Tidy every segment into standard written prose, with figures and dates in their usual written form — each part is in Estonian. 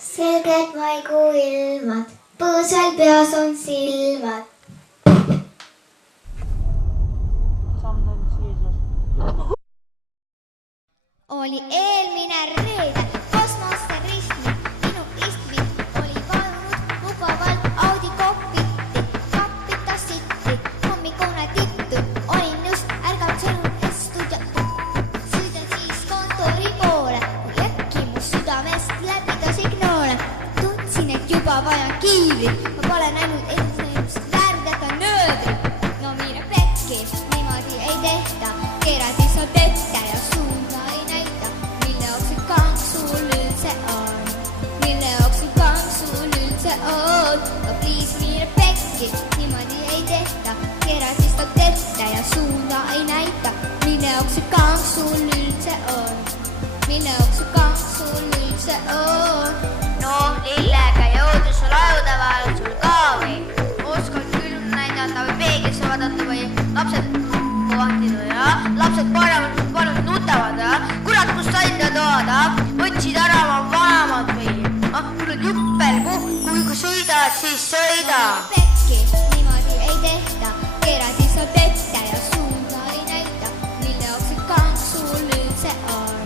Selged maikuilmad, põõsal peas on silmad. Oli eelmine reede, kosmose ristmik, minu istmik oli vajunud mugavalt Audi kokpitti, kappita sitti, hommikune tittu, olin just ärgatsenud estuudiat. Sõidan siis kontori poole, kui äkki mu südamest läbida signoole. Tundsin, et juba vajan kiivrit, ma pole näinud ennast värdada nööbrit. No mine pekki, niimoodi ei tehta, keerad lihtsalt ette ja suunda ei näita. Mille jaoks see kang sul üldse on? Mille jaoks see kang sul üldse on? No please mine pekki, niimoodi ei tehta, keerad lihtsalt ette ja suunda ei näita. Mille jaoks see kang sul üldse on? Mille jaoks see kang sul üldse on? No lillega jõudis sul ajude vahel sul ka või? Oskad küll näidata või peeglisse vaadata või lapsed vahtida ja lapsed panevad nutavad ja kurat, kust välja toada, võtsid ära oma vanemad või? Mul on juppelpuhk, kui sõidad, siis sõida. Pekki, niimoodi ei tehta, keerad lihtsalt ette ja suunda ei näita. Mille jaoks see kang sul üldse on?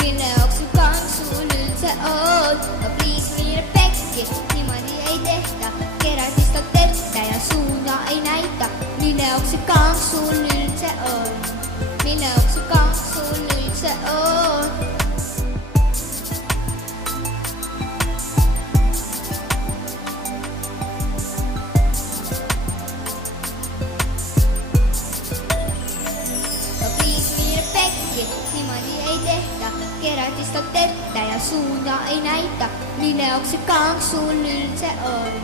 Mille jaoks see kang sul üldse on? No please mine pekki, niimoodi ei tehta, keerad lihtsalt ette ja suunda ei näita. Mille jaoks see kang sul üldse on? Mille jaoks see kang sul üldse on? No please mine pekki, niimoodi ei tehta, keerad lihtsalt ette ja suunda ei näita. Mille jaoks see kang sul üldse on?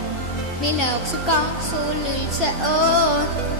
Mille jaoks see kang sul üldse on?